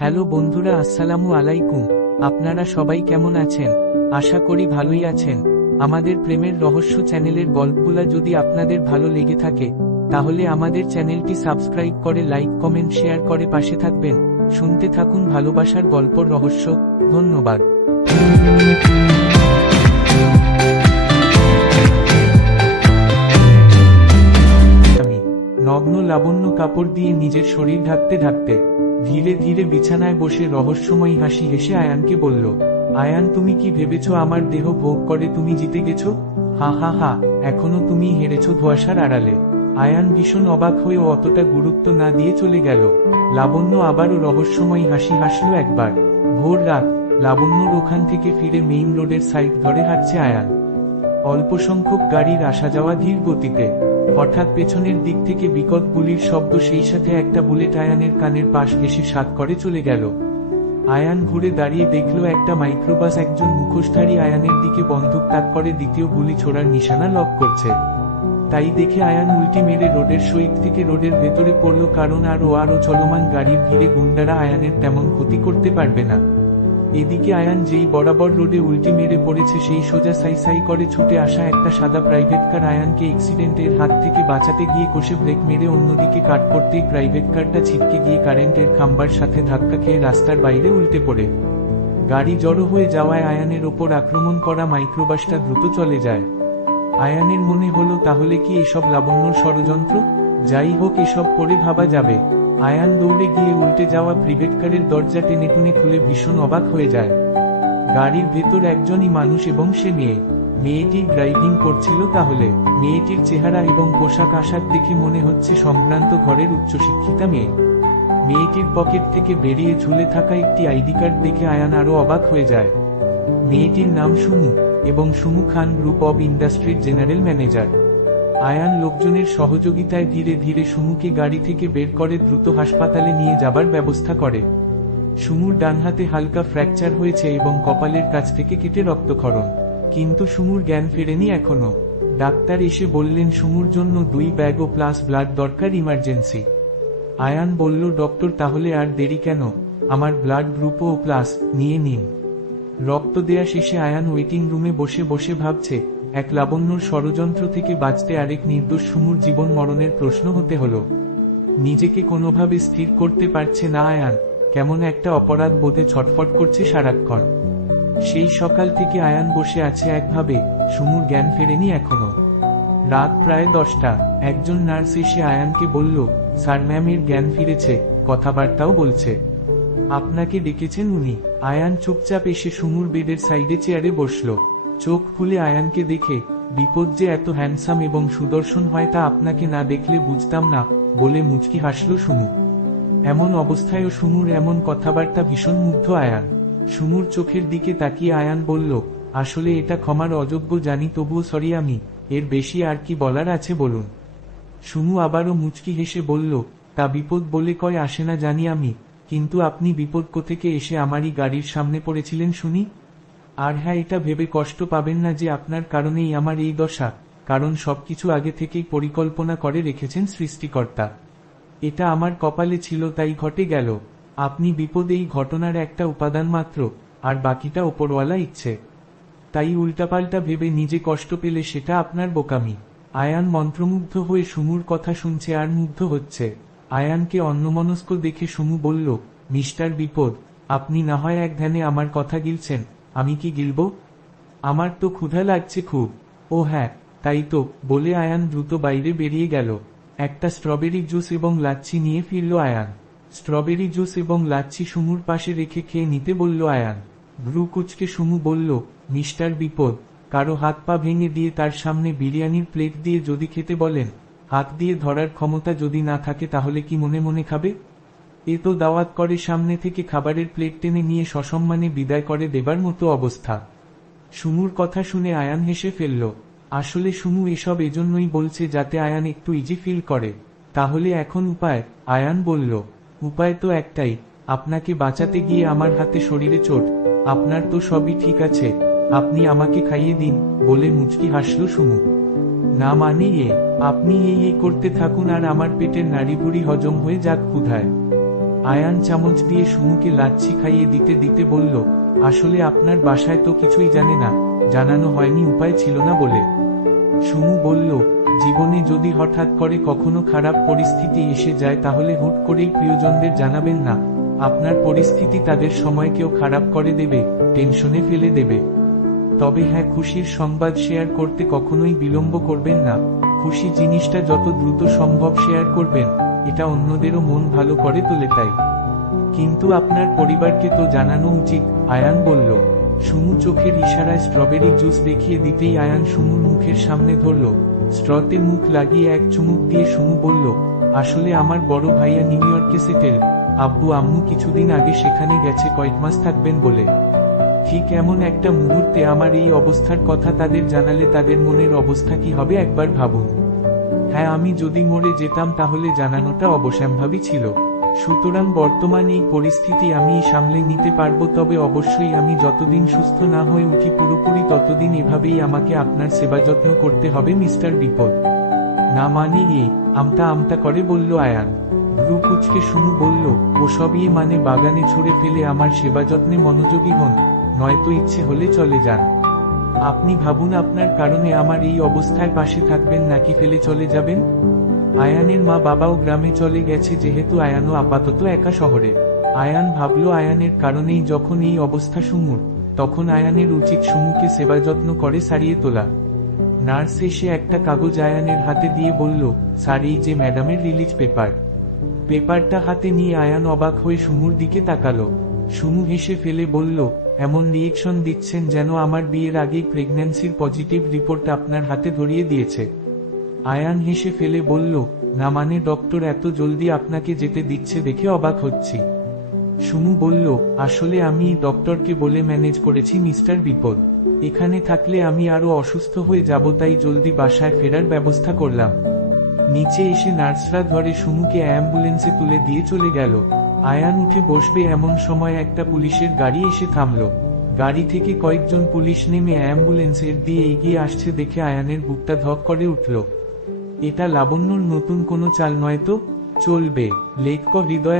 Hello বন্ধুরা, আসসালামু আলাইকুম। আপনারা সবাই কেমন আছেন? আশা করি ভালোই আছেন। আমাদের প্রেমের রহস্য চ্যানেলের গল্পগুলা যদি আপনাদের ভালো লেগে থাকে, তাহলে আমাদের চ্যানেলটি সাবস্ক্রাইব করে লাইক কমেন্ট শেয়ার করে পাশে থাকবেন। শুনতে থাকুন ভালোবাসার গল্পর রহস্য। ধন্যবাদ। নগ্ন লাবণ্য কাপড় দিয়ে নিজের শরীর ঢাকতে ঢাকতে ধীরে ধীরে বিছানায় বসে রহস্যময়ী হাসি হেসে আয়ানকে বলল, আয়ান, তুমি কি ভেবেছো আমার দেহ ভোগ করে তুমি জিতে গেছো? হা হা হা, এখনো তুমি হেরেছো ধোঁয়াশার আড়ালে। আয়ান ভীষণ অবাক হয়েও অতটা গুরুত্ব না দিয়ে চলে গেল। লাবণ্য আবারও রহস্যময়ী হাসি হাসল একবার। ভোর রাত, লাবণ্যর ওখান থেকে ফিরে মেইন রোডের সাইড ধরে হাঁটছে আয়ান। অল্প সংখ্যক গাড়ির আসা যাওয়া ধীর গতিতে। হঠাৎ পেছনের দিক থেকে বিকট গুলির শব্দ, সেই সাথে একটা বুলেট আয়ানের কানের পাশ ঘেঁষে সাত করে চলে গেল। আয়ান ঘুরে দাঁড়িয়ে দেখল একটা মাইক্রোবাস একজন মুখোশধারী আয়ানের দিকে বন্দুক তাক করে দ্বিতীয় গুলি ছোড়ার নিশানা লক করছে। তাই দেখে আয়ান উল্টি মেরে রোডের সৈক থেকে রোডের ভেতরে পড়ল, কারণ আরও চলমান গাড়ির ভিড়ে গুন্ডারা আয়ানের তেমন ক্ষতি করতে পারবে না। এদিকে আয়ান যেই বরাবর রোডে উল্টি মেরে পড়েছে, সেই সোজা সাই সাই করে ছুটে আসা একটা সাদা প্রাইভেট কার আয়ানকে অ্যাক্সিডেন্টের হাত থেকে বাঁচাতে গিয়ে কষে ব্রেক মেরে অন্যদিকে কাট করতেই প্রাইভেট কারটা ছিটকে গিয়ে কারেন্টের খাম্বার সাথে ধাক্কা খেয়ে রাস্তার বাইরে উল্টে পড়ে। গাড়ি জড়ো হয়ে যাওয়ায় আয়ানের ওপর আক্রমণ করা মাইক্রোবাসটা দ্রুত চলে যায়। আয়ানের মনে হলো, তাহলে কি এসব লাবণ্যর ষড়যন্ত্র? যাই হোক, এসব পরে ভাবা যাবে। আয়ান দৌড়ে গিয়ে উল্টে যাওয়া প্রাইভেট কারের দরজা টেনে টুনে খুলে ভীষণ অবাক হয়ে যায়। গাড়ির ভেতর একজনই মানুষ এবং সে মেয়ে। মেয়েটি ড্রাইভিং করছিল। তাহলে মেয়েটির চেহারা এবং পোশাক আশাক দেখে মনে হচ্ছে সম্ভ্রান্ত ঘরের উচ্চশিক্ষিতা মেয়ে। মেয়েটির পকেট থেকে বেরিয়ে ঝুলে থাকা একটি আইডি কার্ড দেখে আয়ান আরো অবাক হয়ে যায়। মেয়েটির নাম সুমু এবং সুমু খান গ্রুপ অব ইন্ডাস্ট্রির জেনারেল ম্যানেজার। আয়ান লোকজনের সহযোগিতায় ধীরে ধীরে সুমুকে গাড়ি থেকে বের করে দ্রুত হাসপাতালে নিয়ে যাবার ব্যবস্থা করে। সুমুর ডান হাতে হালকা ফ্র্যাকচার হয়েছে এবং কপালের কাছ থেকে কেটে রক্তক্ষরণ, কিন্তু সুমুর জ্ঞান ফেরেনি এখনো। ডাক্তার এসে বললেন সুমুর জন্য 2 ব্যাগ ও প্লাস ব্লাড দরকার ইমার্জেন্সি। আয়ান বলল, ডক্টর, তাহলে আর দেরি কেন? আমার ব্লাড গ্রুপ ও প্লাস নিয়ে নিন। রক্ত দেয়া শেষে আয়ান ওয়েটিং রুমে বসে বসে ভাবছে, এক লাবণ্যর ষড়যন্ত্র থেকে বাঁচতে আরেক নির্দোষ সুমুর জীবন মরণের প্রশ্ন হতে হলো। নিজেকে কোনোভাবে স্থির করতে পারছে না আয়ান। কেমন একটা অপরাধ বোধে ছটফট করছে সারাক্ষণ। সেই সকাল থেকে আয়ান বসে আছে একভাবে। সুমুর জ্ঞান ফেরেনি এখনো। রাত প্রায় 10টা। একজন নার্স এসে আয়ানকে বলল, স্যার, ম্যামের জ্ঞান ফিরেছে, কথাবার্তাও বলছে। আপনাকে ডেকেছেন উনি। আয়ান চুপচাপ এসে সুমুর বেডের সাইডে চেয়ারে বসল। চোখ খুলে আয়ানকে দেখে, বিপদ যে এত হ্যান্ডসাম এবং সুদর্শন হয় তা আপনাকে না দেখলে বুঝতাম না, বলে মুচকি হাসল সুমু। এমন অবস্থায়ও সুমুর এমন কথাবার্তা ভীষণ মুগ্ধ আয়ান। সুমুর চোখের দিকে তাকিয়ে আয়ান বলল, আসলে এটা ক্ষমার অযোগ্য জানি, তবুও সরি আমি। এর বেশি আর কি বলার আছে বলুন। সুমু আবারও মুচকি হেসে বলল, তা বিপদ বলে কয় আসে না জানি আমি, কিন্তু আপনি বিপদ কোথেকে এসে আমারই গাড়ির সামনে পড়েছিলেন শুনি। আর হ্যাঁ, এটা ভেবে কষ্ট পাবেন না যে আপনার কারণেই আমার এই দশা, কারণ সবকিছু আগে থেকেই পরিকল্পনা করে রেখেছেন সৃষ্টিকর্তা। এটা আমার কপালে ছিল তাই ঘটে গেল। আপনি বিপদ এই ঘটনার একটা উপাদান মাত্র, আর বাকিটা ওপরওয়ালা ইচ্ছে। তাই উল্টাপাল্টা ভেবে নিজে কষ্ট পেলে সেটা আপনার বোকামি। আয়ান মন্ত্রমুগ্ধ হয়ে সুমুর কথা শুনছে আর মুগ্ধ হচ্ছে। আয়ানকে অন্যমনস্ক দেখে সুমু বলল, মিস্টার বিপদ, আপনি না হয় এক ধ্যানে আমার কথা গিলছেন, আমি কি গিলব? আমার তো ক্ষুধা লাগছে খুব। ও হ্যাঁ, তাই তো, বলে আয়ান দ্রুত বাইরে বেরিয়ে গেল। একটা স্ট্রবেরি জুস এবং লাচ্ছি নিয়ে ফিরল আয়ান। স্ট্রবেরি জুস এবং লাচ্ছি সুমুর পাশে রেখে খেয়ে নিতে বলল আয়ান। ভ্রু কুচকে সুমু বলল, মিস্টার বিপদ, কারো হাত পা ভেঙে দিয়ে তার সামনে বিরিয়ানির প্লেট দিয়ে যদি খেতে বলেন, হাত দিয়ে ধরার ক্ষমতা যদি না থাকে তাহলে কি মনে মনে খাবে? এ তো দাওয়াত করে সামনে থেকে খাবারের প্লেট টেনে নিয়ে সসম্মানে বিদায় করে দেবার মতো অবস্থা। সুমুর কথা শুনে আয়ান হেসে ফেলল। আসলে সুমু এসব এজন্যই বলছে যাতে আয়ান একটু ইজি ফিল করে। তাহলে এখন উপায়? আয়ান বলল, উপায় তো একটাই, আপনাকে বাঁচাতে গিয়ে আমার হাতে শরীরে চোট। আপনার তো সবই ঠিক আছে, আপনি আমাকে খাইয়ে দিন, বলে মুচকি হাসল সুমু। না মানে আপনি এই করতে থাকুন আর আমার পেটের নাড়িভুড়ি হজম হয়ে যাক ক্ষুধায়। আয়ান চামচ দিয়ে সুমুকে লাচ্ছি খাইয়ে দিতে দিতে বলল, আসলে আপনার বাসায় তো কিছুই জানে না, জানানো হয়নি, উপায় ছিল না বলে। সুমু বলল, জীবনে যদি হঠাৎ করে কখনো খারাপ পরিস্থিতি এসে যায় তাহলে হুট করেই প্রিয়জনদের জানাবেন না, আপনার পরিস্থিতি তাদের সময়কেও খারাপ করে দেবে, টেনশনে ফেলে দেবে। তবে হ্যাঁ, খুশির সংবাদ শেয়ার করতে কখনোই বিলম্ব করবেন না, খুশি জিনিসটা যত দ্রুত সম্ভব শেয়ার করবেন, এটা অন্যদেরও মন ভালো করে তোলে তাই। কিন্তু আপনার পরিবারকে তো জানানো উচিত, আয়ান বলল। সুমু চোখের ইশারায় স্ট্রবেরি জুস দেখিয়ে দিতেই আয়ান সুমুর মুখের সামনে ধরল, স্ট্রতে মুখ লাগিয়ে এক চুমুক দিয়ে সুমু বলল, আসলে আমার বড় ভাইয়া নিউ ইয়র্কে সেটেল, আব্বু আম্মু কিছুদিন আগে সেখানে গেছে কয়েক মাস থাকবেন বলে। ঠিক এমন একটা মুহূর্তে আমার এই অবস্থার কথা তাদের জানালে তাদের মনের অবস্থা কি হবে একবার ভাবুন। হ্যাঁ, আমি যদি মরে যেতাম তাহলে জানানোটা অবশ্যম্ভাবী ছিল। সুতরাং বর্তমান এই পরিস্থিতি আমি সামলে নিতে পারবো, তবে অবশ্যই আমি যতদিন সুস্থ না হয়ে উঠি পুরোপুরি ততদিন এভাবেই আমাকে আপনার সেবা যত্ন করতে হবে মিস্টার বিপদ। না মানে আমতা আমতা করে বলল আয়ান। ভ্রু কুচকে সুমু বলল, ওসবই মানে বাগানে ছুঁড়ে ফেলে আমার সেবা যত্নে মনোযোগী হন, নয়তো ইচ্ছে হলে চলে যান। আপনি ভাবুন, আপনার কারণে আমার এই অবস্থায় পাশে থাকবেন নাকি ফেলে চলে যাবেন? আয়ানের মা বাবাও গ্রামে চলে গেছে যেহেতু আয়ানও আপাতত একা শহরে। আয়ান ভাবল আয়ানের কারণেই যখন এই অবস্থা সুমুর, তখন আয়ানের উচিত সুমুকে সেবা যত্ন করে সারিয়ে তোলা। নার্স এসে একটা কাগজ আয়ানের হাতে দিয়ে বলল, স্যার এই যে ম্যাডামের রিলিজ পেপার। পেপারটা হাতে নিয়ে আয়ান অবাক হয়ে সুমুর দিকে তাকালো। সুমু হেসে ফেলে বলল, এমন রিয়েকশন দিচ্ছেন যেন আমার বিয়ের আগেই প্রেগন্যান্সির পজিটিভ রিপোর্ট আপনার হাতে ধরিয়ে দিয়েছে। আয়ান হেসে ফেলে বলল, না মানে ডক্টর এত জলদি আপনাকে যেতে দিচ্ছে দেখে অবাক হচ্ছি। সুমু বলল, আসলে আমি ডক্টরকে বলে ম্যানেজ করেছি মিস্টার বিপদ, এখানে থাকলে আমি আরো অসুস্থ হয়ে যাব, তাই জলদি বাসায় ফেরার ব্যবস্থা করলাম। নিচে এসে নার্সরা ধরে সুমুকে অ্যাম্বুলেন্সে তুলে দিয়ে চলে গেল। আয়ান উঠে বসবে এমন সময় একটা পুলিশের গাড়ি এসে থামল। গাড়ি থেকে কয়েকজন পুলিশ নেমে অ্যাম্বুলেন্সের দিয়ে এগিয়ে আসছে দেখে আয়ানের বুকটা ধক করে উঠল। এটা লাবণ্যর নতুন কোনো চাল নয় তো? চলবে লেখ হৃদয়ে